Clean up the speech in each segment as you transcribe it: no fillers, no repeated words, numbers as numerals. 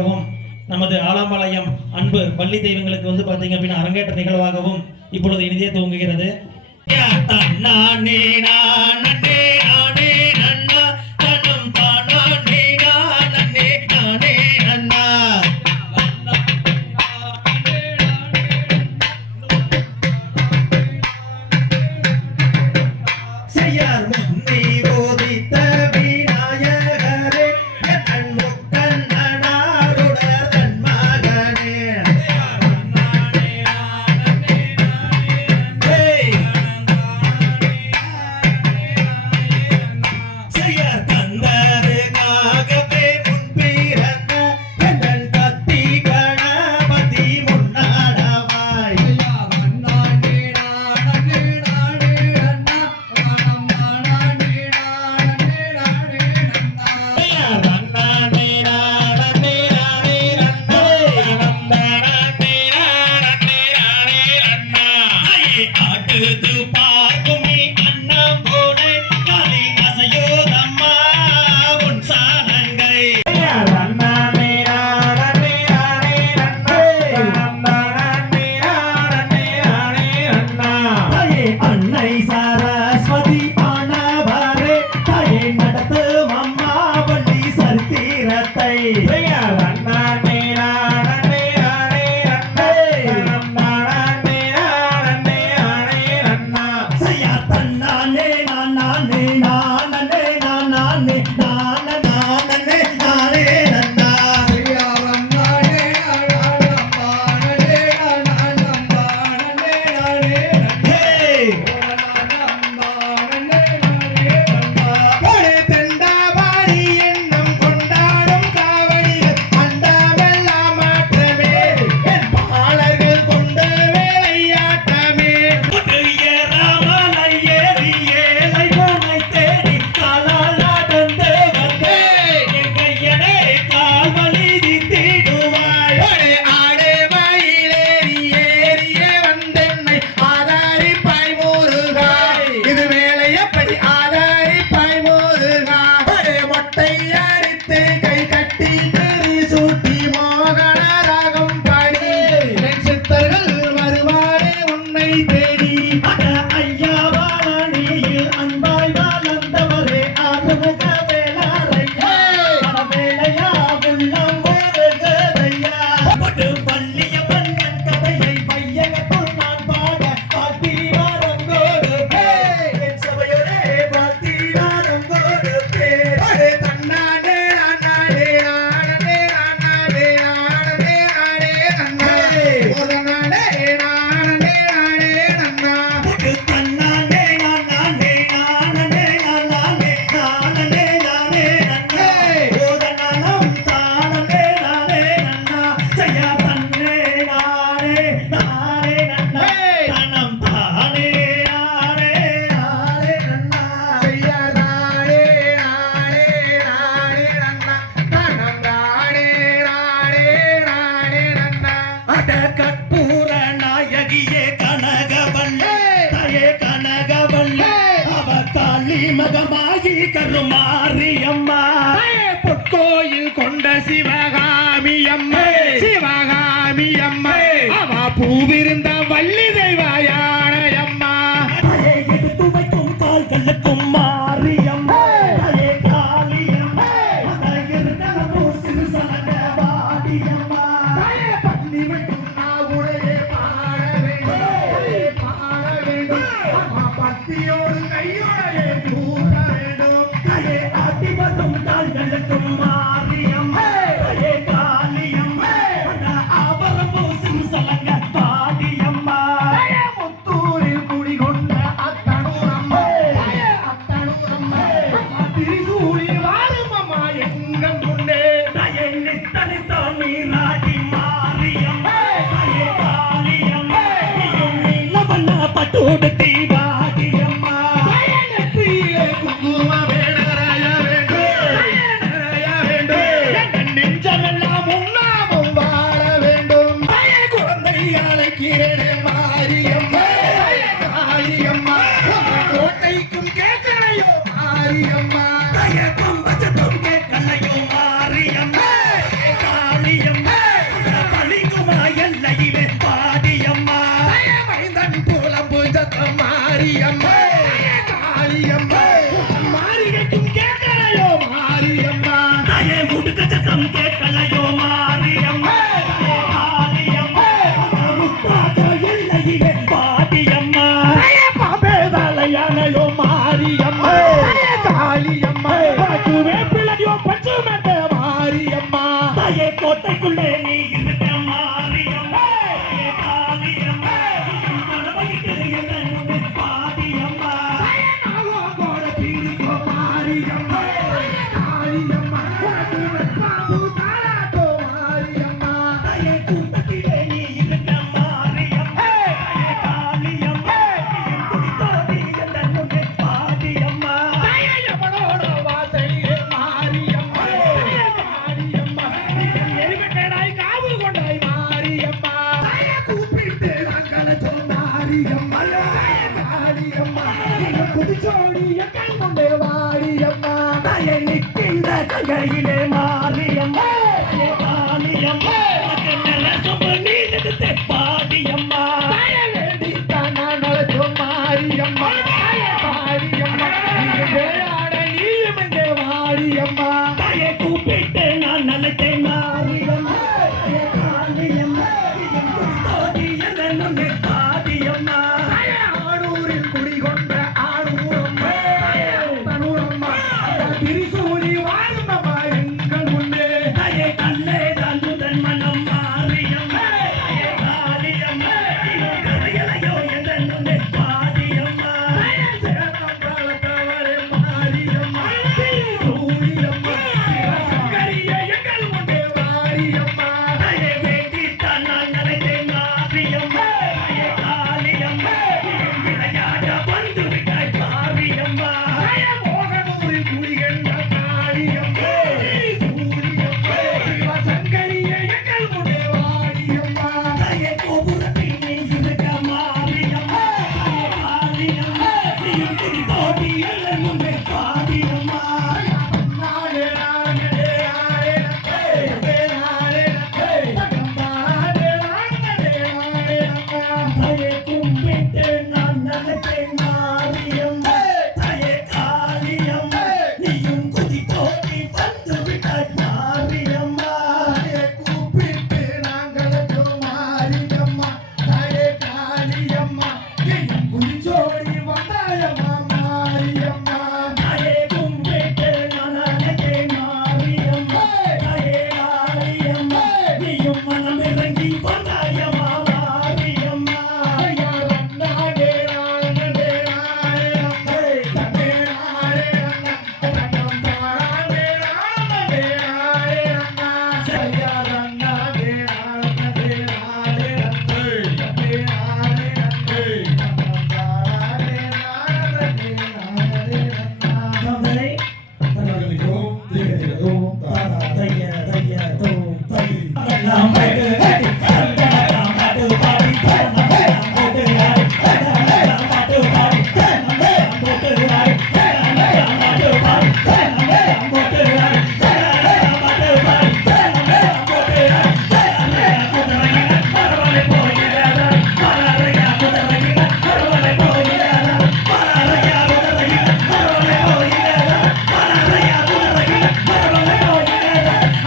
நிகழ்வாகவும் நமது ஆலாம்பாளையம் அன்பு பள்ளி தெய்வங்களுக்கு வந்து பார்த்தீங்க அப்படின்னா அரங்கேற்ற நிகழ்வாகவும் இப்பொழுது இனிதே துவங்குகிறது. மகமாகி கருமாரியம்மா பொற்கோயில் கொண்ட சிவகாமி அம்மா சிவகாமி அம்மா அவ பூவிருந்த வள்ளி தெய்வாயான அம்மா எடுத்து வைக்கும் கால்களுக்கும் மாரியம்மா காளியம்மா வாடியம்மா பள்ளி வைக்கும் நாவுடைய பாட வேண்டும் அம்மா பத்தியோடு கையோடைய மாரியம்மா காளியம்மா அவரமும் சிறுசலங்க பாடியம்மா முத்தூரில் குடிகொண்ட அத்தனூரம்மா திரிசூலி வாழும் அம்மா எங்கம் கொண்டே நித்தனித்தான் நீராடி மாரியம்மா காளியம்மா நீலவண்ண பட்டோடு தீவாடியம்மா குங்கும கோட்டைக்கும் கேட்கலையோ மாரியம்மா பம்பச்சத்தும் கேட்கலையோ மாரியம்மா காளி கோட்டைக்குள்ளே நீ இருக்க மாரியம்மா காளியம்மா கொடவைக்கு எதனுமே பாதியம்மா நாகோட தீர்க்கோ மாரியம்மா காளியம்மா பாபு தாராட்டோ மாரியம்மா தாயே கூட்டத்திலே நீ இருக்க மாரியம்மா காளியம்மா குடித்தோடி எதனுமே பாதியம்மா எவனோட வாசையே மாரியம்மா மாரியம்மா எருகட்டடாய் காவு கொண்டாய் மாரியம்மா கூப்பிட்டு நாங்கள மாரியம்மா மாரியம்மா குடிச்சோடி எங்கள் கொண்டே மாரியம்மா தாயே நிற்கின்ற கங்கையிலே மாரியம்மா காளியம்மா நல்ல சொம்பு நீ எடுத்து பாதியம்மா வேண்டித்தான் நான் நடத்தும் மாரியம்மா மாரியம்மா வேளாட நீயும் எங்கே மாரியம்மா தாயை கூப்பிட்டு நான் நினைத்தேன் மாரியம்மா காளியம்மா என் குடித்தோடி எதனுமே பாதியம்மா ஆடூரில் குடிகொண்ட ஆடூரம்மா தனூரம்மா திரிசூலி வாருமம்மா எங்கள் முன்னே தாயே கண்ணே தான் முதன் மனம் மாரியம்மா காளியம்மா கரையலையோ எதனுமே பாதியம்மா சேலம் வளர்த்தவரே மாரியம்மா திரிசூலியம்மா சங்கரிய எங்கள் முன்னே மாரியம்மா தாயை வேண்டித்தான் நான் நினைத்தேன் மாரியம்மா காளியம்மா விளையாட வந்து விட்டாய் பாவியம்மா மோகனூரில் குடிகொண்ட காளியம்மா திரிசூலியம்மா சிவசங்கரிய எங்கள் முன்னே மாரியம்மா தாயே கோபுரத்தில் நீ இருக்க மாரியம்மா காளியம்மா நீயும் குடித்தோடி எல்லனுமே பாவியம்மா நாளே நாளே நாளே நாளே தாயை கும்பிட்டு நான் நினைத்தேன் மாரியம்மா தாயே காளியம்மா நீயும் குதித்தோடி வந்து விட்டாய் மாரியம்மா கூப்பிட்டு நாங்கள் மாரியம்மா தாயே காளியம்மா குடிச்சோடி வந்தாயம்மா மாரியம்மா தாயே கும்பிட்டு நான் நினைத்தேன் மாரியம்மா தாயே காளியம்மா நீயும் மனம் இறங்கி வந்தாயம்மா மாரியம்மா தந்தை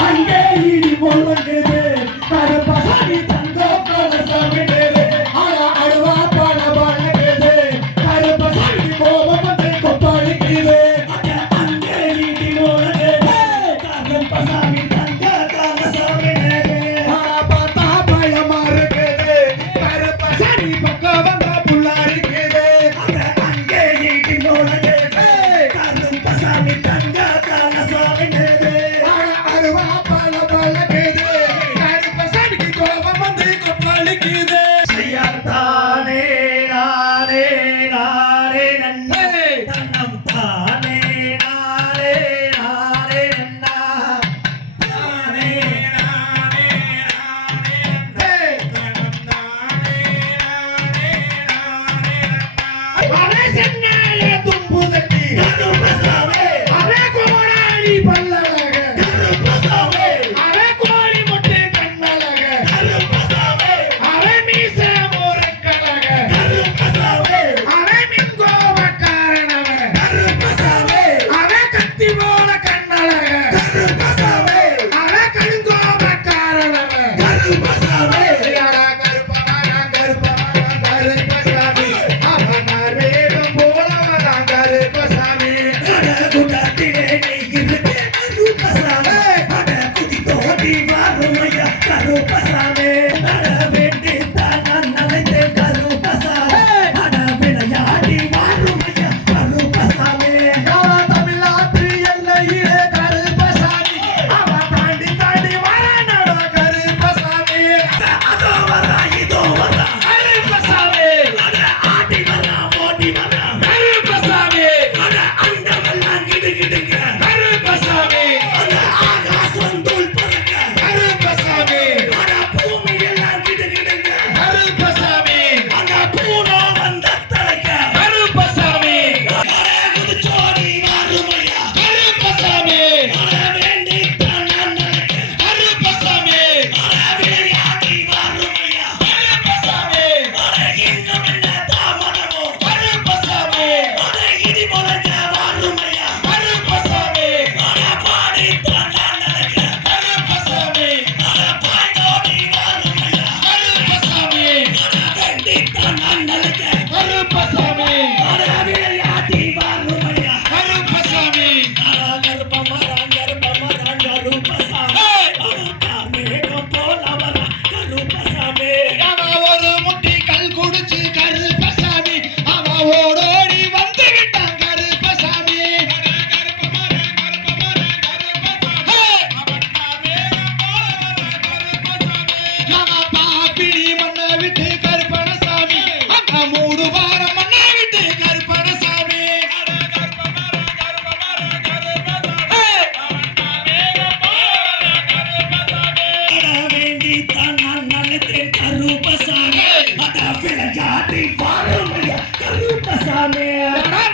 அங்கே இடி முழங்குது கருப்பசாமி தங்கோ கலசமிடுது அழுவா பல பழகுது கருப்பசாமி கோபம் வந்து கொப்பளிக்குது அங்கே நீட்டி போனது கருப்பசாமி தங்க காலசாமினது பார்த்தா பயமா இருக்குது கருப்பசாமி பக்கம் வந்தா புள்ளாரிக்குது அங்கே நீட்டி போனது கருப்பசாமி தங்க காலசாமினது அழுவா பல பழகுது கருப்பசாமிக்கு கோபம் வந்து கொப்பளிக்குது தானே நானே நானே நன்னே தன்னம் தானே நானே நானே நன்னா தானே நானே நானே நன்னே தன்னம் தானே நானே நானே நன்னா அவே சென்னாலே தும்புதட்டி கருப்பசாமி அவே கோடாளி பல்லழக கருப்பசாமி அவே கோழி முட்டை கண்ணழக கருப்பசாமி அவே அதோ வரா இதோ வரா கருப்பசாமி அட ஆடி வரா ஓடி வரா கருப்பசாமி அட அண்டமெல்லாம் கிடுகிடுங்க கருப்பசாமி அட ஆகாசம் தூள் பறக்க கருப்பசாமி அட பூமி எல்லாம் கிடுகிடுங்க கருப்பசாமி அட பூனோ வந்த தலைக்க கருப்பசாமி குதிச்சோடி வாருமையா கருப்பசாமி அட வேண்டித்தான் நான் நினைக்க கருப்பசாமி அட விளையாடி வாருமையா கருப்பசாமி அட இன்னும் என்ன தாமதமோ கருப்பசாமி அட இடி முழங்க வாருமையா கருப்பசாமி அட பாடித்தான் நான் நினைக்க கருப்பசாமி அட பாய்ந்தோடி வாருமையா கருப்பசாமி அட வேண்டித்தான் நான் நினைக்க கருப்பசாமி அட விளையாடி வாருமையா கருப்பசாமி கருப்பமரம் கருப்பசாமி மேகம் போல வர கருப்பசாமி அவன் ஒரு முட்டி கல் குடிச்சு கருப்பசாமி அவன் ஓடோடி வந்து விட்டான் கருப்பசாமி அவன் பாப்பிடி மண்ணை விட்டு கருப்பணசாமி அவன் மூடு வாரம் மண்ணை விட்டு கருப்பணசாமி அட வேண்டித்தான் நான் நினைத்தேன் கருப்பசாமி அட விளையாடி வாருமையா கருப்பசாமி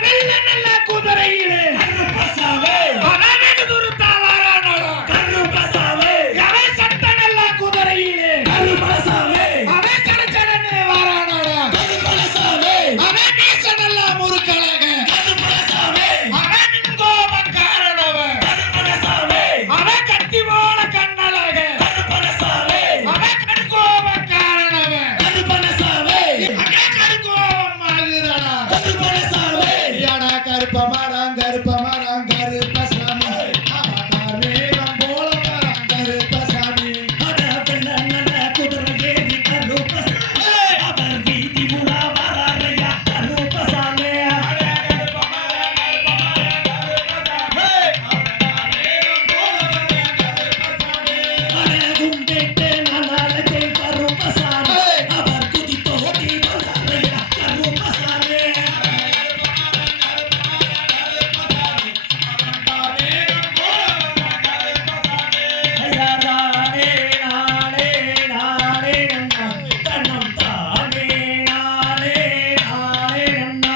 வெள்ள நல்ல குதிரையிலே கருப்பசாமி அவன் வெகு துருத்தா வாரானோடா கருப்பசாமி அவன் சட்ட நல்ல குதிரையிலே கருப்பசாமி அவன் கரச்சடனே வாரானோடா கருப்பசாமி அவன் மீச நல்ல முறுக்கழக கருப்பசாமி அவன் கோபக்காரனவன் கருப்பசாமி அவன் கத்தி போல கண்ணழக கருப்பசாமி அவன் கண்கோபக்காரனவன் கருப்பசாமி அவன் கருங்கோபம் ஆகுதடா கருப்பசாமி ஐயாடா கருப்பமரம் கருப்பசாமி அவன் கார்மேகம் போல மரம் கருப்பசாமி அட வெள்ள நல்ல குதிரை ஏறி கருப்பசாமி அவர் வீதி உலா வராரையா கருப்பசாமி அட கும்பிட்டு நான் அழைத்தேன் கருப்பசாமி அவர் குதித்தோடி வந்தாரையா கருப்பசாமி ஐயா நானே நானே நானே நன்னா தன்னம் தானே நானே நானே நன்னா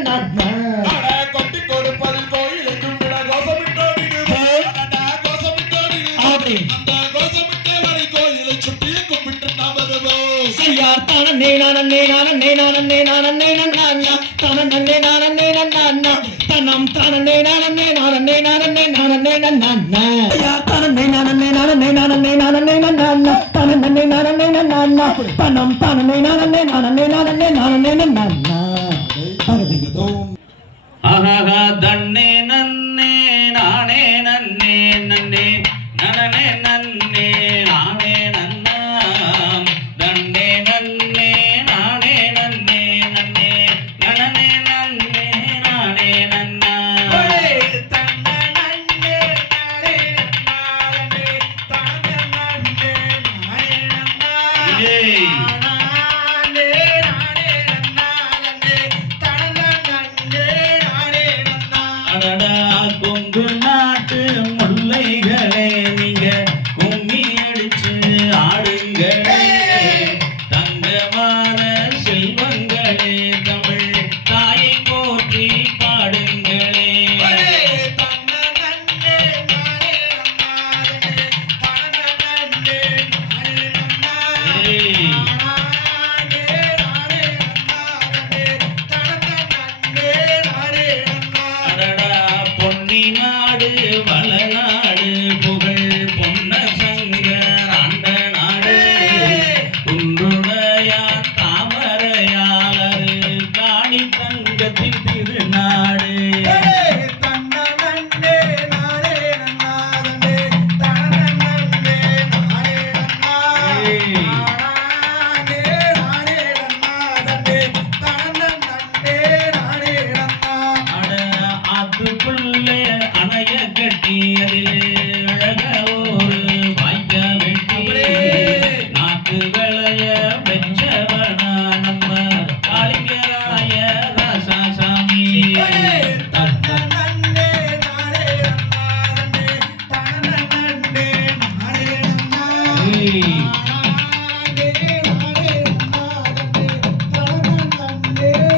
தானே கொட்டி கொடுப்பதில் கோயிலுக்கும் விட கோசமிட்டோடிடுவோம் அந்த கோசமிட்டவரை கோயிலை சுற்றி கும்பிட்டு நாம் வருவோம் ஆஹா தன்னே நன்னே நானே நன்னே நன்னே நனனே நன்னே நானே நன்னா தன்னே நன்னே நானே நன்னே நன்னே நனனே நன்னே நானே நன்னா ஏய் தெய்வத்தின் திருநாடு தன்னே நானே நன்னாதனே தன்னே நானே நன்னா நானே நன்னாதனே தன்னே நானே நன்னா அட ஆத்துக்குள்ளே அணைய கட்டி அதிலே அழக ஒரு வாய்க்க வெட்டி நாட்டு விளைய வெச்சவனா நம்ம காளிங்கராய ராசாசாமி தன்னே நானே நன்னாதனே தன்னே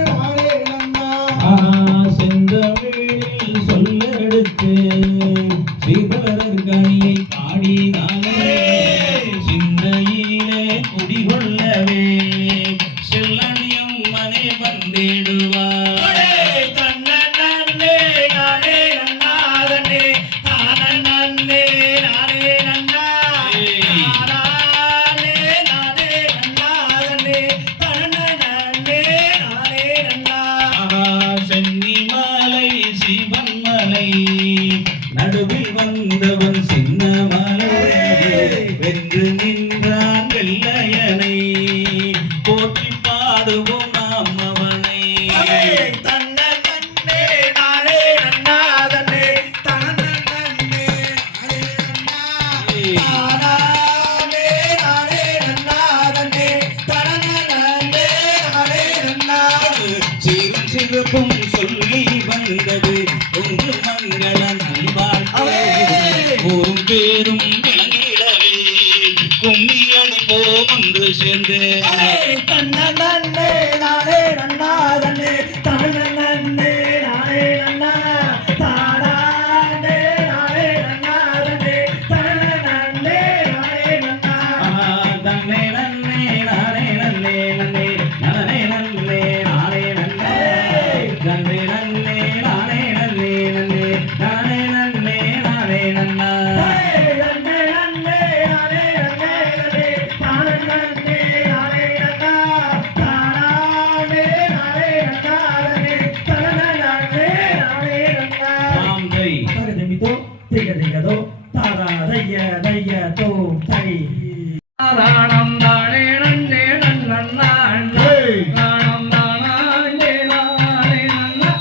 நானே நன்னா செந்தமிழில் சொல்லெடுத்து ஸ்ரீபரர் கனியை பாடினாலே சிந்தையிலே குடிகொள்ளவே செல்லணியும் மனை வந்திடுவார் சென்னிமலை சிவன்மலை நடுவில் வந்தவன் சின்னமலை வென்று நின்றான் வெள்ளையனை போற்றி பாடுவோம் நாம் அவனை சீரும் சிறப்பும் சொல்லி வந்தது உங்கு மங்கள நல்வாழ்வே ஊரும் பேரும் விளங்கிடவே கும்மியடி போம் ஒன்று சேர்ந்து நன்னே நன்னே நானே நன்னே நன்னே நனே நன்னே நானே நன்னே நன்னே நன்னே நானே நன்னே நன்னே நானே நன்னே நானே நன்னா ராம் ஜெய் ராணம் தானே நன்னே நன்னா ராணம் தானே நானே நன்னா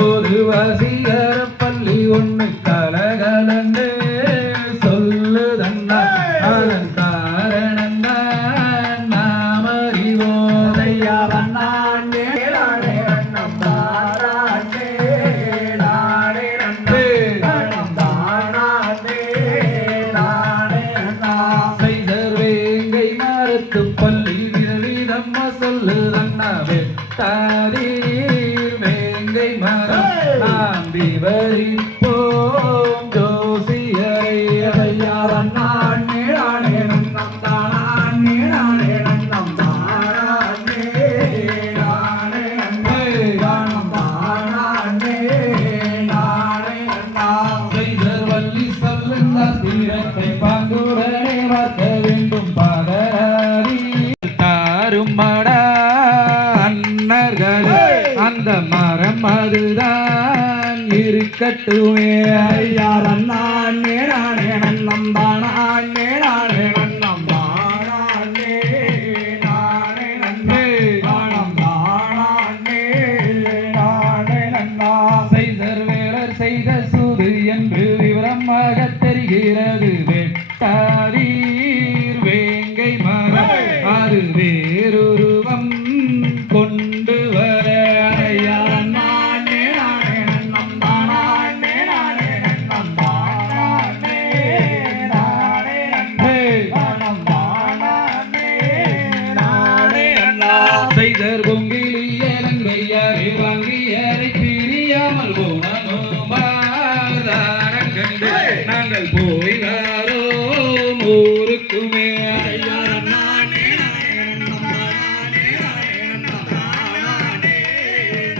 சொல்லும்போது வசீகர பள்ளி ஒண்ணு கலகலன்னு சொல்லுதன்னா அதன் காரணம் தான் நாம் அறிவோதையா நானே நானே நம் தானே நானே நம் தானே நானே செய்தர் வேங்கை மரத்து பள்ளி விதம் சொல்லுதன்னா வெட்டாதீர் வேங்கை மரம் நாம் விவரிப்போம் ஜோசியரை யாரன் நானே நானே நம் தானே நானே நம் தானே நானே நம் தானே நானே செய்தர் வள்ளி சொல்லுங்கள் தீரத்தை பாங்குடனே வார்த்த வேண்டும் பாதராதி தாருமடா அன்னர்களே அந்த மரம் அதுதான் இருக்கட்டுமே யாரன் நானே நானே நம் தானே நானே நம் தானே நானே நம் தானே நானே செய்தர் வேலர் செய்த சூது என்று விவரமாக தெரிகிறது வெட்டாதீர் வேங்கை மரம் அது வேறுருவம் கொண்டு வர யாரன் நானே நானே நம் தானே நானே நம் தானே நானே நம் தானே நானே செய்தர் பொங்கிலிய இலங்கையாரை வாங்கியரை பிரியாமல் போனோம் கண்டு நாங்கள் போய் வாரோம் ஊருக்குமே யாரன் நானே நானே நம் தானே நானே நம் தானே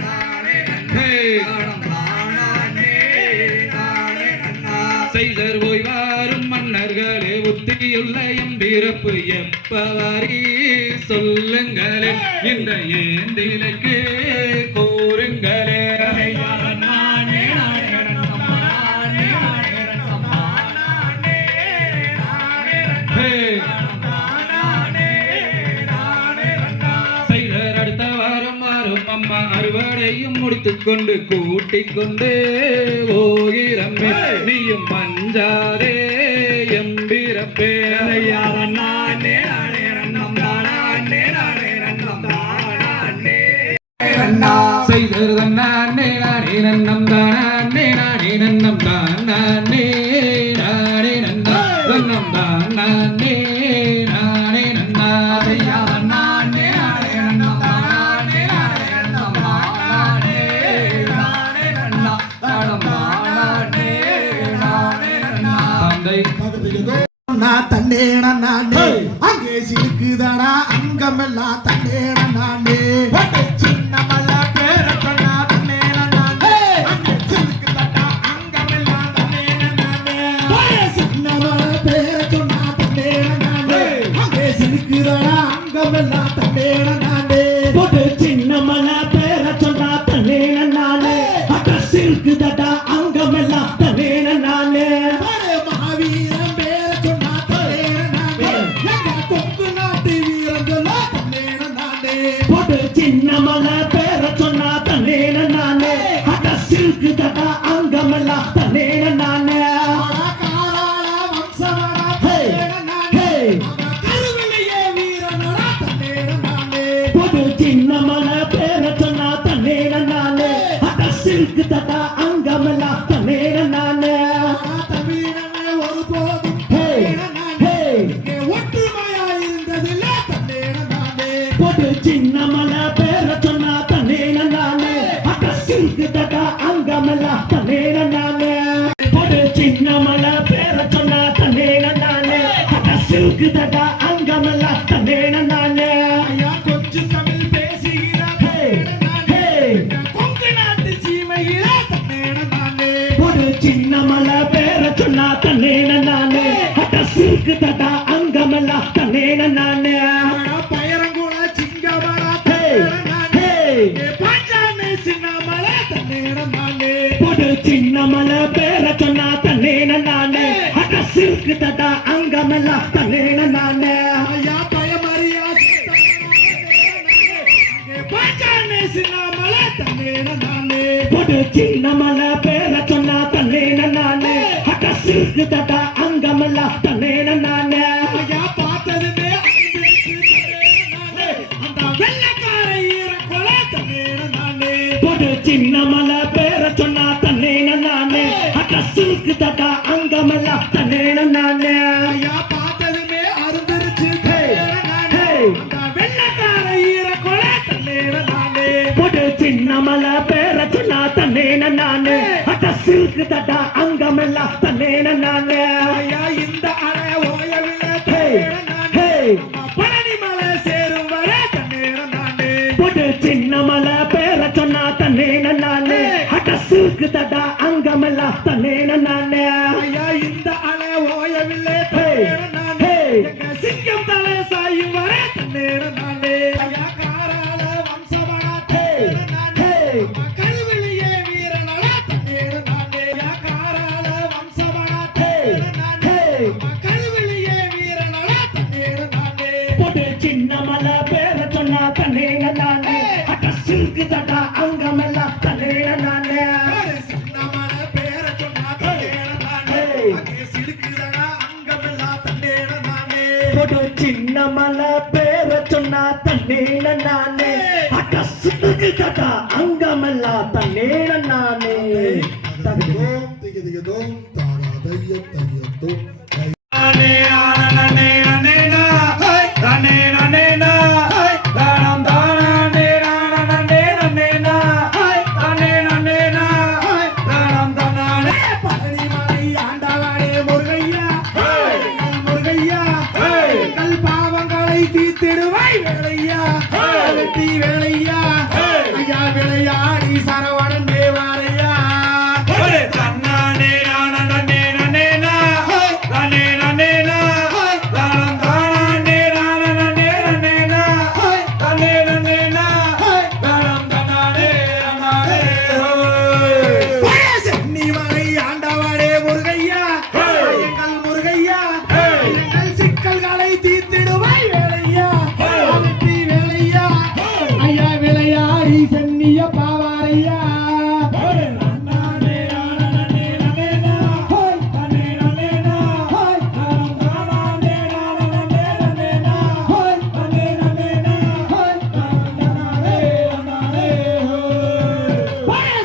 நானே நம் தானே நானே செய்தர் போய் வாரும் மன்னர்களே புத்தியுள்ள எம்பிறப்பு எப்பவாரி சொல்லுங்களே இந்த ஏந்திலைக்கு கூறுங்களே யாரன் நானே நானே நம் தானே நானே நம் தானே நானே செய்தர் அடுத்த வாரம் வாரும் அம்மா அறுவடையும் முடித்துக் கொண்டு கூட்டிக் கொண்டு போகிறம்மே நீயும் மஞ்சாதே எம்பிறப்பே யாரன் நானே நானே நம் தானே நானே நம் தானே செய்தர் தன்னானே நானே நன்னம் தானே நானே நன்னம் தானே நானே நன்னா நன்னம் தானே நானே நன்னா யாரன் நானே நானே நம் தானே நானே நம் தானே நானே நம் தானே நானே தந்தை தன்னேன நானே அங்கே சிலுக்குதடா அங்கமெல்லாம் தன்னேன நானே சின்னமல்ல பேர சொன்னா தன்னேன நானே அங்கே சிலுக்குதடா அங்கமெல்லாம் தன்னேன நானே சின்னமல்ல பேர சொன்னா தன்னேன நானே அங்கே சிலுக்குதடா அங்கமெல்லாம் தன்னேன நானே போட்டு சின்ன மலை பேர சொன்னா தன்னேன நானே அட்ரஸ் இருக்குதடா அங்கமெல்லாம் தன்னேன நானே மகாவீரன் பேர சொன்னா தன்னேன நானே எங்க கொங்கு நாட்டு வீரன் சொல்ல தன்னேன நானே போட்டு சின்ன மலை பேர சொன்னா தன்னேன நானே அட்ரஸ் இருக்குதடா அங்கமெல்லாம் தன்னேன நானே காராள வம்சவரா Hey! தன்னேன நானே Hey! கருவிலேயே வீரனோட தன்னேன நானே போட்டு சின்ன மலை பேர சொன்னா தன்னேன நானே அட்ரஸ் இருக்குதடா அங்கமெல்லாம் தன்னேன நானே தமிழனே ஒருபோதும் Hey! தன்னேன நானே Hey! இங்கே ஒற்றுமையா இருந்ததில்ல தன்னேன நானே போட்டு சின்ன மலை பேர சொன்னா தன்னேன நானே அட்ரஸ் இருக்குதடா அங்கமெல்லாம் தன்னேன நானே போட்டு சின்ன மலை பேர சொன்னா தன்னேன நானே அட்ரஸ் இருக்குதடா அங்கமெல்லாம் தன்னேன நானே ஐயா கொஞ்சம் தமிழ் பேசுகிறார் Hey! Hey! கொங்கு நாட்டு சீமையில தன்னேன நானே போட்டு சின்ன மலை பேர சொன்னா தன்னேன நானே அட்ரஸ் இருக்குதடா அங்கமெல்லாம் தன்னேன நானே பயரங்குள சிங்கமரா Hey! தன்னேன நானே Hey! பாஞ்சானை சின்னமல தன்னேன நானே போடு சின்ன மலை பேர சொன்னா தன்னேன நானே அட்ரஸ் இருக்குதடா அங்கமெல்லாம் தன்னேன நானே ஐயா பயமறியா பாஞ்சானை சின்னமல தன்னேன நானே போடு போட்டு சின்ன மலை பேர சொன்னா தன்னே நானே அட சிறுக்கு தட்டா அங்கமெல்லாம் தன்னே நானே ஐயா பார்த்ததுமே அந்த வெள்ளக்கார ஈரக்கொலை தன்னேன நானே போட்டு சின்ன மலை பேர சொன்னா தன்னே நானே அட சிறுக்கு தட்டா அங்கமெல்லாம் தன்னே நானே ஐயா பார்த்ததுமே அருந்திருச்சு அந்த வெள்ளக்கார ஈரக்கொலை தன்னேன நானே போட்டு சின்ன மலை பேர சொன்னா தன்னே நானே அட சிறுக்கு தட்டா அங்கமெல்லாம் தன்னே நானே ஐயா இந்த அலை ஓயவில்லை Hey, hey. பழனி மலை சேரும் வரை தன்னேன நானே போட்டு சின்ன மலை பேர சொன்னா தன்னே நானே அட சிறுக்கு தட்டா அங்கமெல்லாம் தன்னே நானே ஐயா இந்த அலை ஓயவில்லை Hey, தன்னேன நானே hey. எங்க சிங்கம் தலை சாயும் வரை தன்னேன நானே ஐயா காராள வம்சவனா தன்னேன நானே Hey. கருவிலியே வீரனட தன்னேன நானே ஐயா காராள வம்சவனா தன்னேன நானே Hey. கருவிலியே வீரனட தன்னேன நானே போட்டு சின்ன மலை பேர சொன்னா தன்னே நானே அட சிறுக்கு தட்டா அங்கமெல்லாம் தன்னே நானே சின்னமல பேர சொன்னா தன்னேன நானே அங்கே சிலுக்குதடா அங்கமெல்லாம் தன்னேன நானே போட்டு சின்ன மலை பேர சொன்னா தன்னே நானே அட சிறுக்கு தட்டா அங்கமெல்லாம் தன்னே நானே தகதோம் திகதிகதோம் தாரா தையம் தையத்தோம் நானே நானே நானே நா நானே நானே நா தானம் தானே நானே நானே நா நானே நானே நா தானம் தானே பழனி மலை ஆண்டவனே முருகையா முருகையா எங்கள் பாவங்களை தீர்த்திடுவாய் வேலையா வெட்டி வேலையா ஐயா விளையாடி சரவணன் தேவாரையா தன்னானே நானே நானே நா நானே நானே நா தானம் தானே நானே நானே நா நானே நானே நா தானம் தானே நானே சென்னி மலை ஆண்டவனே முருகையா எங்கள் முருகையா எங்கள் சிக்கல்களை தீர்த்திடுவாய் வேலையா வெட்டி வேலையா ஐயா விளையாடி சென்னிய பாவாரையா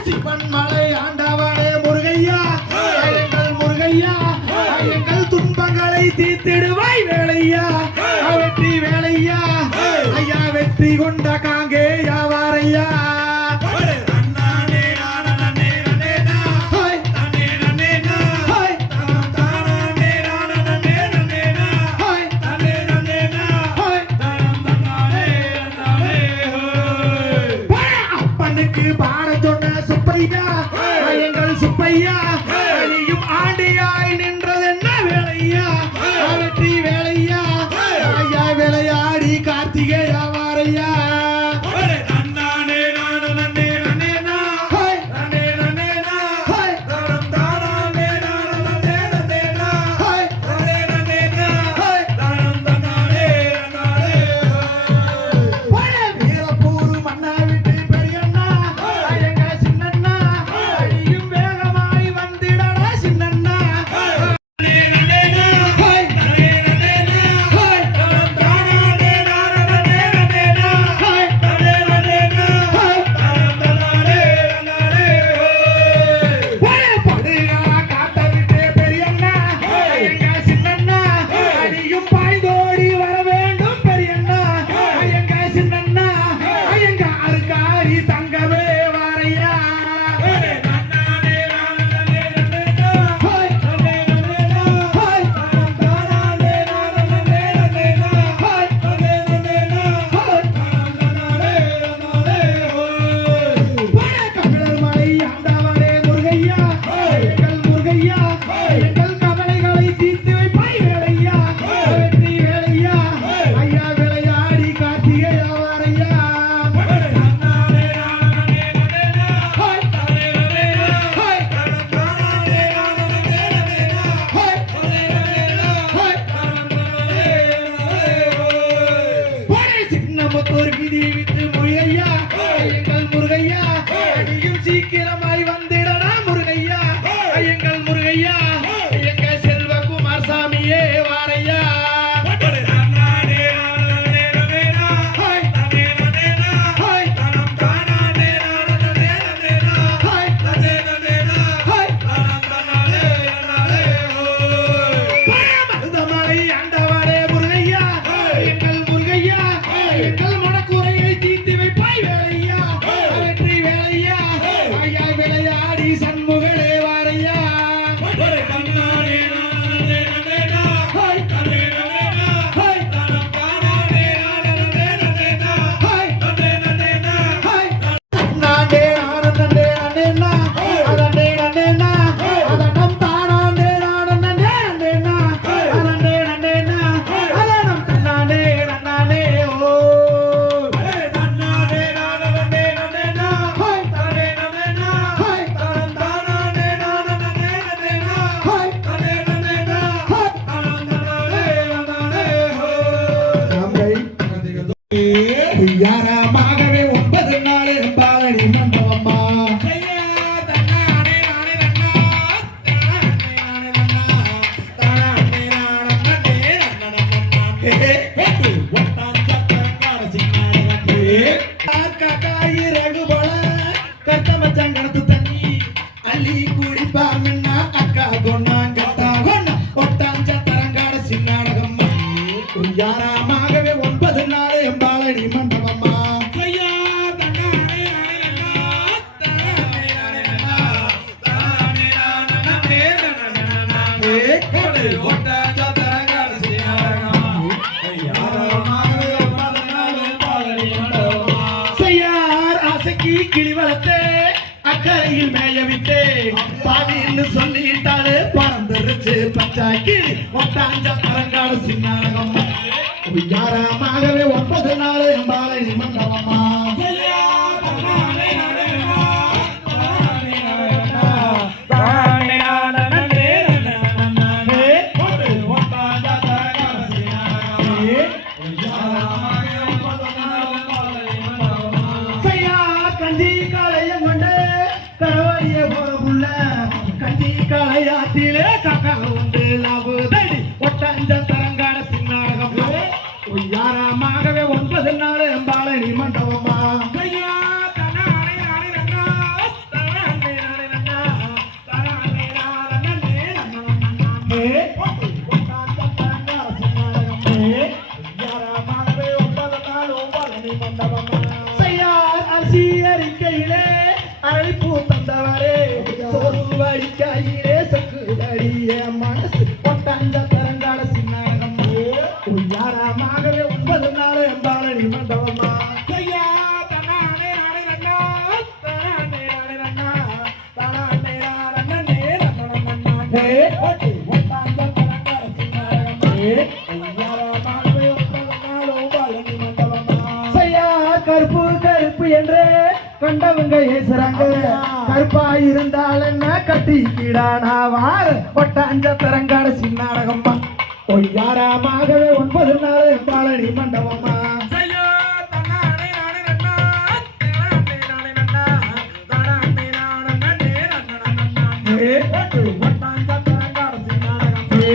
சிவன் மலை ஆண்டவனே முருகையா எங்கள் முருகையா எங்கள் துன்பங்களை தீர்த்திடுவாய் வேலையா வெற்றி வேலையா ஐயா வெற்றி கொண்ட காங்கே யாவாரையா அப்பனுக்கு பாட சொன்ன சுப்பையா எங்கள் சுப்பையா நீயும் ஆண்டியாய் நின்றது என்ன வேலையா வெற்றி வேலையா ஐயா விளையாடி கார்த்திகேயா வாரையா நானே நானே நானே நா நானே நானே நா தானம் தானே நானே நானே நா நானே நானே நா தானம் தானே நானே வீரப்பூர் மன்னா விட்டு பெரியண்ணா எங்க சின்னண்ணா நீயும் வேகமாய் வந்து வாடி சண்முகனே வாரையா ஒரு கண்ணாடி நானே நன்னேனா ஹாய் நன்னே நன்னேனா ஹாய் தனம் தானே நானே நன்னேனா ஹாய் நன்னே நன்னேனா ஹாய் நானே நானே நன்னேனா அதனே நன்னேனா அதனம் தானே நானே நன்னேனா அதனே நன்னேனா அதனம் தானே நன்னே ஓ நன்னானே நானே நன்னேனா ஹாய் தானே நன்னேனா ஹாய் தனம் தானே நானே நன்னேனா ஹாய் நன்னே நன்னேனா ஹாய் தனம் தானே நன்னே ஹோ நாமை யாரமாகவே 9 நாள் பாலடி மண்டபம்மா ஐயா தன்னானே நானே நன்னா தானே நானே நன்னா தானே நானே நன்னா ஒட்டான் சக்கரக்கார சின்னாரே காக்காயி ரகுபல கத்தமச்சங்கத்து தண்ணி அள்ளி குடிப்பா மின்னா அக்கா கொண்டாங்கத்தா கொண்டா ஒட்டாஞ்ச தரங்காட சின்னாடகம்மா யாரமாகவே 9 நாள் பாலடி மண்டபம்மா ஐயா தன்னானே நானே நன்னா தானே நானே நன்னா தானே நானே நன்னா ஒட்டான் சக்கரக்கார சின்னாரே ஐயா மாவே ஒட்டான் பாலடி மண்டபமா செய்யார் ஆசைக்கு கிளி வளர்த்தே அக்கறையில் மேய விட்டே பாடின்னு சொல்லிட்டாலே பறந்துருச்சு பச்சாக்கி ஒட்டாஞ்ச தரங்காடு சின்னாடகம் யாரமாகவே 9 நாள் பாலடி மண்டபம்மா ஐயா தன்னானே நானே நன்னா தானே நானே நன்னா தானே நானே நன்னா ஒட்டான் சக்கரக்கார சின்னாரே செய்யா கஞ்சி காளையம் கொண்டு கரவழிய போகுள்ள கஞ்சி காளையாத்திலே காக்கா வந்து லாபுதடி ஒட்டாஞ்ச தரங்காட சின்னாடகம் யாரமாகவே 9 நாள் பாலடி மண்டபம்மா ஐயா தன்னானே நானே நன்னா தானே நானே நன்னா தானே நானே நன்னா ஒட்டான் சக்கரக்கார சின்னாரே யாரமாகவே 9 நாள் பாலடி மண்டபமா செய்யார் அரிசி அறிக்கையிலே அரைப்பூ தந்தவரே சோறு வடிக்கையிலே சொக்குதடிய மனசு ஒட்டாஞ்ச தரங்காட சின்னாடகம் யாரமாகவே 9 நாள் பாலடி மண்டபம்மா ஐயா தன்னானே நானே நன்னா தானே நானே நன்னா தானே நானே நன்னா ஒட்டான் சக்கரக்கார சின்னாரே யாரமாகவே 9 நாள் பாலடி மண்டபமா செய்யா கருப்பு கருப்பு என்று கண்டவங்க ஏசுறாங்க கருப்பா இருந்தால் என்ன கட்டிக்கிடானா வார ஒட்டாஞ்ச தரங்காட சின்னாடகம்மா யாரமாகவே 9 நாள் பாலடி மண்டபம்மா ஐயா தன்னானே நானே நன்னா தானே நானே நன்னா தானே நானே நன்னா ஒட்டான் சக்கரக்கார சின்னாரே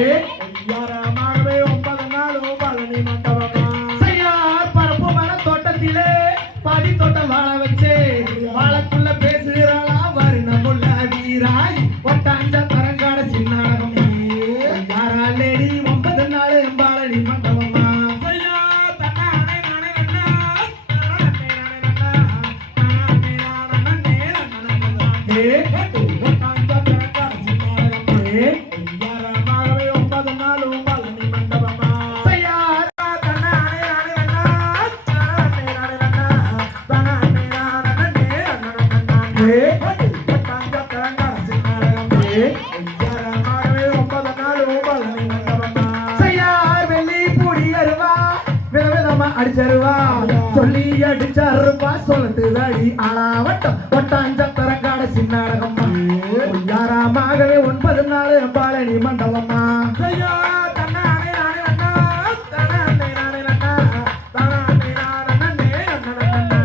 யாரமாகவே 9 நாள் பாலடி மண்டபமா செய்யார் பரப்பு மர தோட்டத்திலே பாதி தோட்டம் வாழ வச்சே வாழக்குள்ள பேசுகிறாளா வருணமுள்ள வீராய் ஒட்டாஞ்ச தரங்காட சின்னாடகம் யாராலேடி 9 நாள் பாலடி மண்டபம்மா ஐயா தன்னானே நானே நன்னா தானே நானே நன்னா தானே நானே நன்னா ஒட்டான் சக்கரக்கார சின்னாரே யாரமாகவே 9 நாள் பாலடி மண்டபமா செய்யார் தன்னானே நானே நன்னா தானே நானே நன்னா தானே நானே நன்னா ஒட்டான் சக்கரக்கார சின்னாரே யாரமாகவே 9 நாள் பாலடி மண்டபமா செய்யார் வெள்ளி பூடி அருவா விதவிதமா அடிச்சருவா சொல்லி அடிச்சருப்பா சொல்லட்டுதடி ஆளாவட்டம் ஒட்டாஞ்ச தரங்காட சின்னாடகம்மா யாரமாகவே 9 நாள் பாலடி மண்டபம்மா ஐயா தன்னானே நானே நன்னா தானே நானே நன்னா தானே நானே நன்னா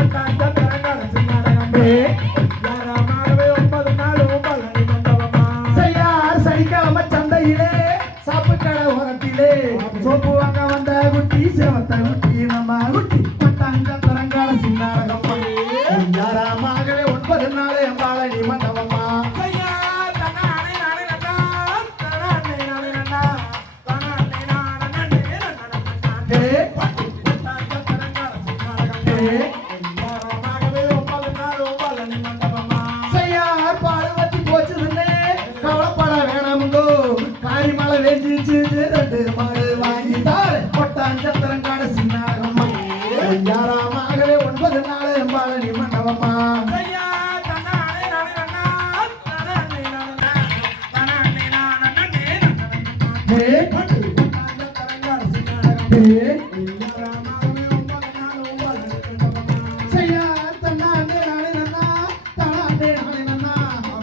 ஒட்டான் சக்கரக்கார சின்னாரே யாரமாகவே 9 நாள் பாலடி மண்டபமா செய்யார் சனிக்கிழமை சந்தையிலே சாப்பு கடை ஓரத்திலே சோப்பு வாங்க வந்த குட்டி சேவத்த குட்டி நம்ம குட்டி ஒட்டாஞ்ச தரங்காட சின்னாடகம்மா யாரமாகவே 9 நாள் பாலடி மண்டபம்மா ஐயா தன்னானே நானே நன்னா தானே நானே நன்னா தானே நானே நன்னா ஒட்டான் சக்கரக்கார சின்னாரே யாரமாகவே 9 நாள் பாலடி மண்டபமா செய்யா தன்னாண்டே நானே நன்னா தானாண்டே நானே நன்னா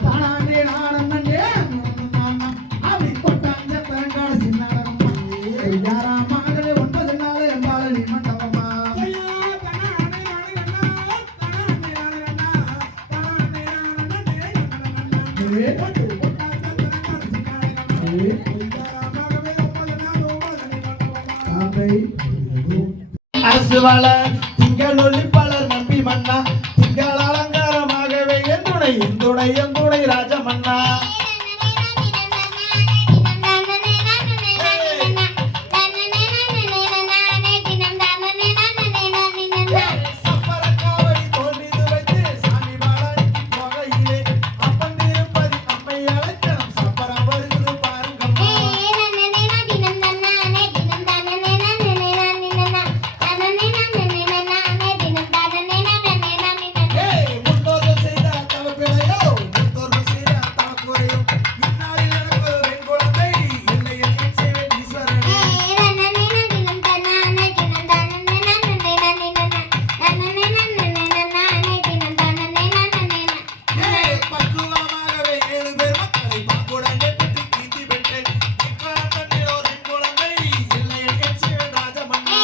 தானாண்டே நானே அப்படி கொட்டாங்க தரங்கால சின்னாரம்மா யாரா மகளே 9 நாள் பாலனி மண்டபமா அரசு வாழ திங்கள் ஒளிப்பாளர் நம்பி மன்னா திங்கள் அலங்காரமாகவே எந்துணை ராஜமன்னா சப்பரக்காவடி தோல் மீது வைத்து சாமி பாலாடிக்கு போகையிலே அப்பன் திருப்பதி அம்மை அழைக்கணும் சப்பரம் வருகிறது பாருங்கம்மா முன்னோர்கள் செய்த தவப்பிழையோ முன்னோர்கள் செய்த தவக்குறையோ இந்நாளில் எனக்கு பெண் குழந்தை என்னை என் செய்வேன் ஈஸ்வரனே பக்குவமாகவே 7 பேர் மக்களை பாக்குடனே பெற்று கீர்த்தி பெற்றேன் இக்காலத்தில் ஒரு பெண் குழந்தை என்னை என் செய்வேன் ராஜமன்னா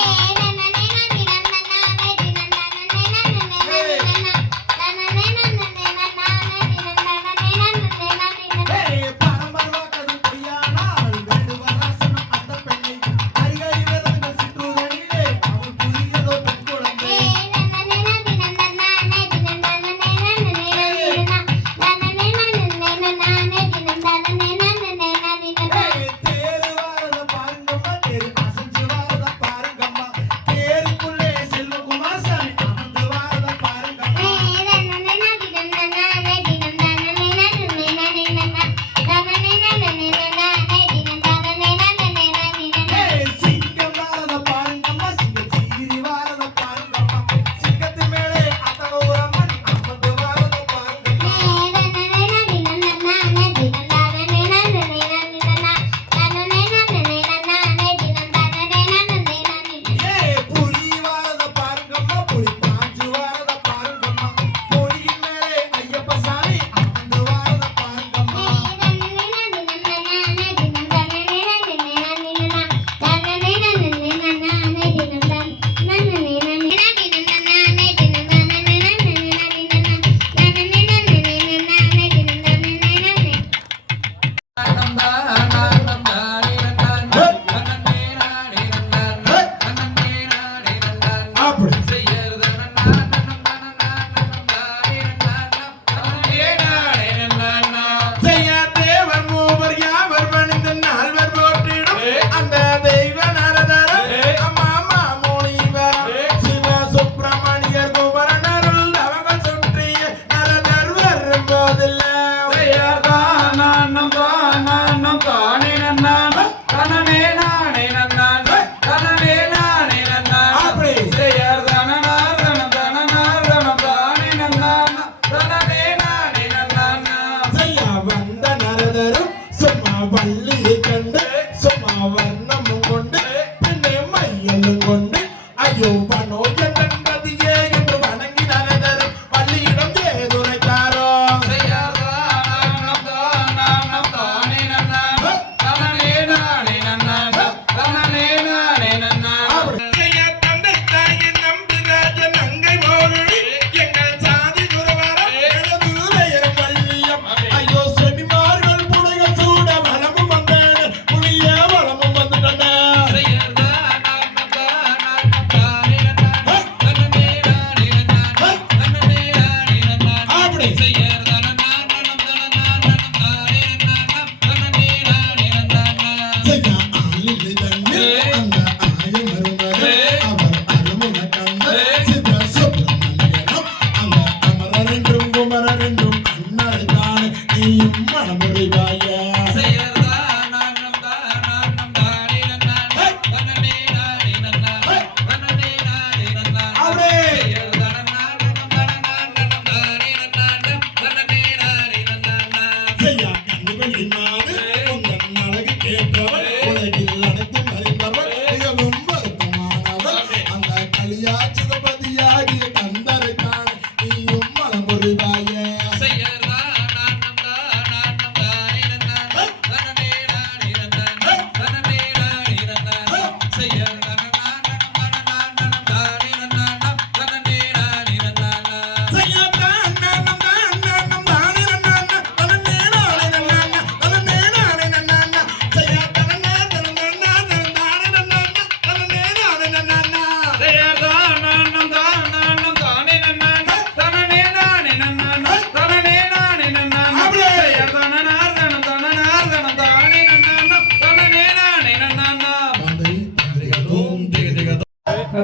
பரம்பரவாக்கது பொய்யானால் வேடுவர் ராசனம் அந்த பெண்ணை அரிகை வேதங்கள் சிற்றூரனிலே அவள் புரியதோ பெண் குழந்தை தேரு வாரத பாருங்கம்மா தேரு அசைஞ்சு வாரத பாருங்கம்மா தேருக்குள்ளே செல்வகுமார் சாமி அமர்ந்து வாரத பாருங்கம்மா சிங்கம் வாரத பாருங்கம்மா சிங்கம் சீரி வாரத பாருங்கம்மா சிங்கத்து மேலே அத்தகோரம்மன் அமர்ந்து வாரத பாருங்கம்மா புலி வாரத பாருங்கம்மா புலி பாஞ்சு வாரத பாருங்கம்மா புலியின் மேலே ஐயப்ப சாமி அமர்ந்து வாரத பாருங்கம்மா அப்படி தேவர் மூவர் யாவர் பணிந்து நால்வர் போற்றிடும் அந்த தெய்வ நரதரம் அம்மா முனிவர் சிவ சுப்பிரமணியர் குமரனருள் அவர்கள் சுற்றிய நரதர் வரும் போதில்லை அப்படி செய்யா வந்த நரதரும் சும்மா வள்ளியை கண்டு சும்மா வர்ணமும் கொண்டு பின்னே மையலும் கொண்டு ஐயோ பனோ என்பதியே என்று வணங்கி நரதரும் வள்ளியிடம் ஏதுரைத்தாரோ செய்யா தந்தை தாயின் நம்பிராஜன் அங்கை மோகினி எங்கள் சாதி குருவரம் எனது பெயர் வள்ளியம் ஐயோ செடிமார்கள் புனைகள் சூட வளமும் வந்தேன் புனிய வளமும் வந்துட்டன அப்படி செய்யா ஆளிலை தண்ணீர் அந்த ஆயம் வருவது அவர் அருமுக கண்டு சிவ சுப்பிரமணியனும் அந்த அமரர் என்றும் குமரர் என்றும் அண்ணரை தானே நீயும் மனமுறிவாயா செய்யா கண்ணுகளின் மாது உங்கள் அழகு கேட்டவர் உலகில் அனைத்தும் அறிந்தவர் மிகவும் வருத்தம்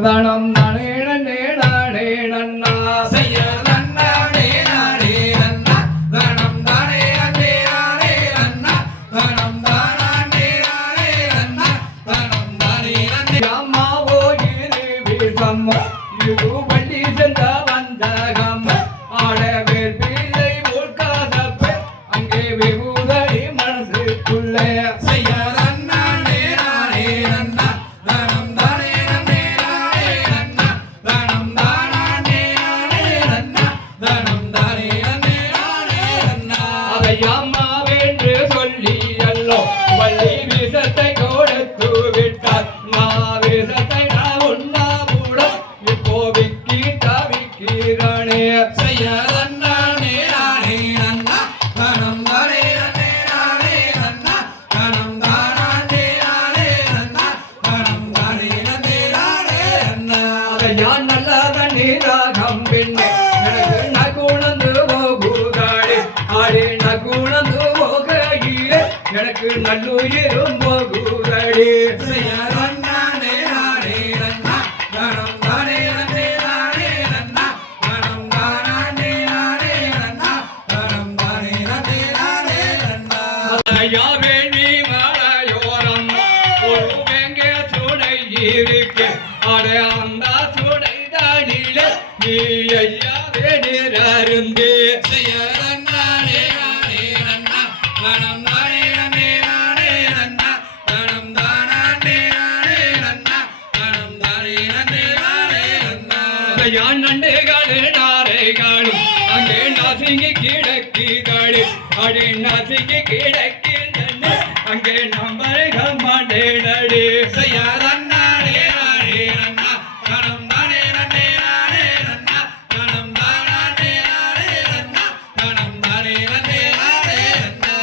தனம் நானே நன்னே நானே நன்னா செய்ய நன்னானே நானே நன்னா தனம் தானே நன்னே நானே நன்னா தனம் தானே நானே நன்னா தனம் தானே நன்னே அம்மாவோ இரு வீசம்மோ இது வண்டி சென்ற வந்தகம் ஆடவேல் பிள்ளை மூழ்காதப்ப அங்கே விபூதடி மனசுக்குள்ளே செய்ய நன்னானே நானே நன்னா தனம் தானே நன்னே நானே நன்னா தனம் தானே நானே நன்னா தனம் தானே நன்னே நானே நன்னா அதை அம்மாவென்று சொல்லி அல்லோ வள்ளி வீசத்தை கொடுத்து விட்டார் நான் வீசத்தை நான் உண்ணாமுடன் இப்போ விக்கி தவிக்கிறானே செய்ய நன்னானே நானே நன்னா தனம் தானே நன்னே நானே நன்னா தனம் தானே நானே நன்னா தனம் தானே நன்னே நானே நன்னா யான் நல்லத நீராகம் பின்னே எனக்கு நகுணந்து போகுதாடே ஆடே நகுணந்து போகையிலே எனக்கு நல்லுயிரும் போகுதடி செய்ய நன்னானே நானே நன்னா தனம் தானே நன்னே நானே நன்னா தனம் தானே நானே நன்னா தனம் தானே நன்னே நானே நன்னா ஐயா வேள்வி மலையோரம் ஒரு வெங்க சுடை இருக்கு அடே அந்த சுடை தானிலே நீ ஐயா வேணிருந்து செய்ய நன்னானே நானே நன்னா தனம் தானே நன்னே நானே நன்னா தனம் தானே நானே நன்னா தனம் தானே நன்னே நானே நன்னா யான் நண்டுகாடு நாரைகாடு அங்கே நசுங்கி கிடக்குகாடு அடே நசுங்கி கிடக்கு அங்கே நம்பருக மாட்டேனடி செய்ய நன்னானே நானே நன்னா தனம் தானே நன்னே நானே நன்னா தனம் தானே நானே நன்னா தனம் தானே நன்னே நானே நன்னா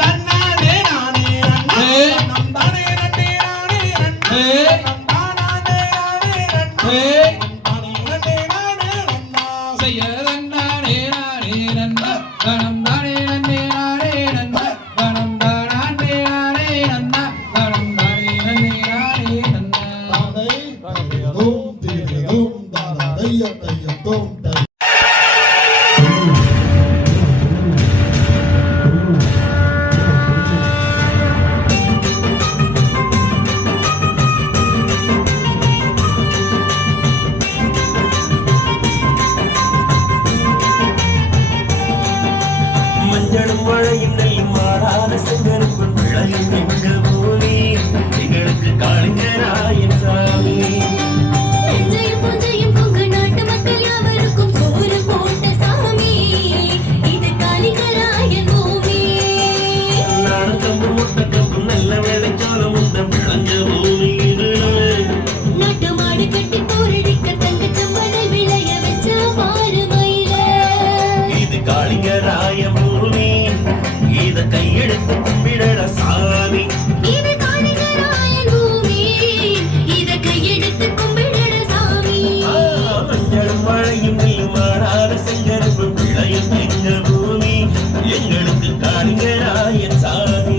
தன்னானே நானே நன்னா தனம் தானே நன்னே நானே நன்னா தனம் தானே நானே நன்னா தனம் தானே நன்னே நன்னா செய்ய நன்னானே நானே நன்னா தனம் தானே நன்னே நானே நன்னா தனம் தானே நானே நன்னா தனம் தானே நன்னே நானே நன்னா மஞ்சளும் மழையும் நெல்லும் மாறாத செங்கருப்பும் விளையும் எங்கள் பூமி எங்களுக்கு காளிங்கராயன் சாமி நெஞ்சையும் புஞ்சையும் கொங்கு நாட்டு மக்கள் யாவருக்கும் சோறு போட்ட சாமி இது காளிங்கராயன் பூமி நாடக்கம்பு முட்டக்கம்பு நல்ல வேலைச்சோளம் உந்த விளைஞ்ச பூமி இது நாட்டு மாடு கட்டி போரடிக்க தங்கச் சம்படல் விளைய வச்ச மாறு மயில இது காளிங்கராய பூமி இத கையெடுத்து கும்பிடட சாமி இது காளிங்கராயன் பூமி இத கையெடுத்து கும்பிடட சாமி மஞ்சளும் மழையும் நெல்லும் மாறாத செங்கருப்பும் விளையும் எங்கள் பூமி எங்களுக்கு காளிங்கராயன் சாமி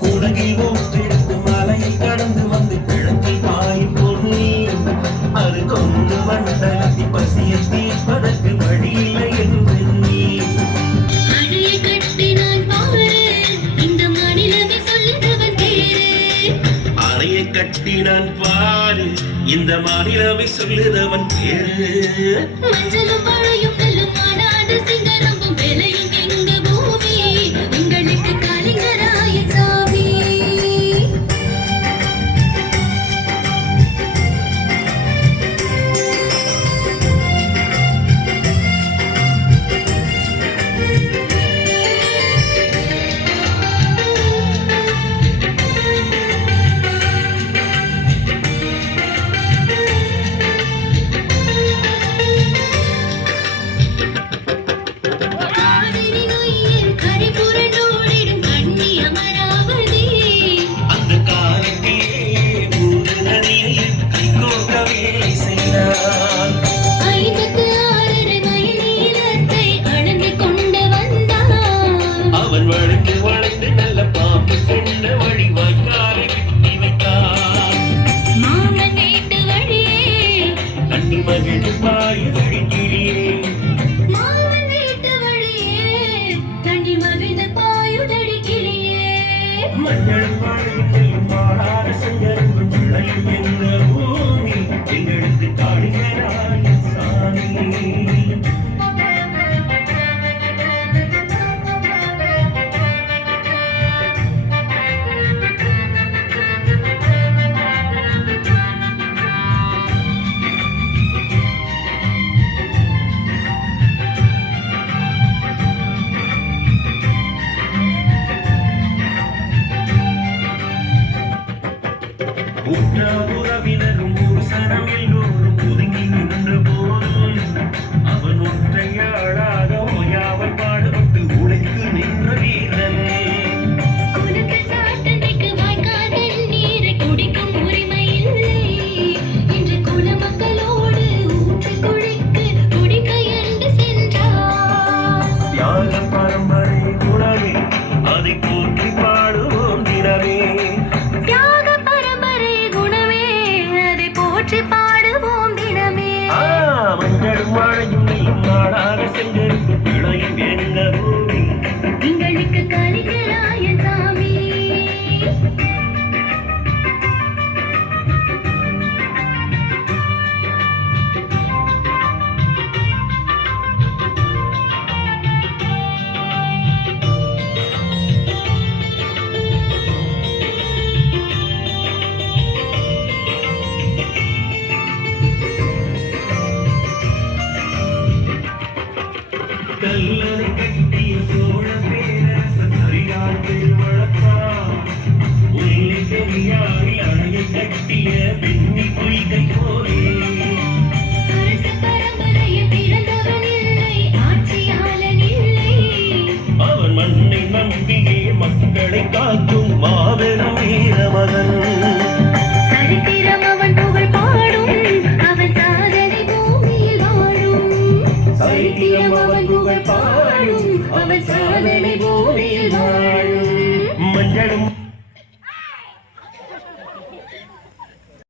குடகில் ஊற்றெடுத்து மலையில் கடந்து வந்து கிழக்கில் பாயும் பொன்னி அது கொண்டு மண்டலத்தி பசியை தீர்ப்பதற்கு வழியில்லை என்று நீ அணையை கட்டினான் பாரு இந்த மாநிலமே சொல்லுதவன் பேரு அணையை கட்டினான் பாரு இந்த மாநிலவை சொல்லுதவன் பேரு மஞ்சளும் பழையும் கல்லும் மாடாத சிங்கரம்பும் விளையும் எங்க பூமி உங்களுக்கு காளிங்கராயன் சாமி உறவினரும் ஒரு சனம் எல்லோரும் ஒதுங்கி நின்ற போதும் அவன் ஒற்றையாளாக ஓயாமல் பாடுபட்டு உழைத்து நின்ற வீரன். உனக்கு சாட்டடைக்கு வாய்க்காதல் நீரை குடிக்கும் உரிமை இல்லை என்று குலமக்களோடு ஊற்று குழிக்கு குடிக்க என்று சென்றார். தியாக பரம்பரை குணமே அதை போற்றி பாடுவோம் தினமே. தியாக பரம்பரை குணமே அதை போற்றி பாடுவோம் தினமே. மஞ்சளும் மழையும் நெல்லும் நாடாக சென்றெடுக்கும் பிழையும் எங்க பூமி. எங்களுக்கு கலிங்கராய சாமி. கல்லறை கட்டிய சோழ பேரரசன் அரியார்கள் வளர்த்தான். உள்ளே பெரியாரில் அணையை கட்டிய பெண்ணி பொய்கை போலே. அரச பரம்பரையில் பிறந்தவன் இல்லை, ஆட்சியாளன் இல்லை. அவன் மண்ணை நம்பியே மக்களை காக்கும் மாபெரும் வீரமகன். சரித்திரம் அவன் புகழ் பாடும், அவன் சாதனை பூமியில் வாழும். சரித்திரம் அவன் புகழ் பாடும்.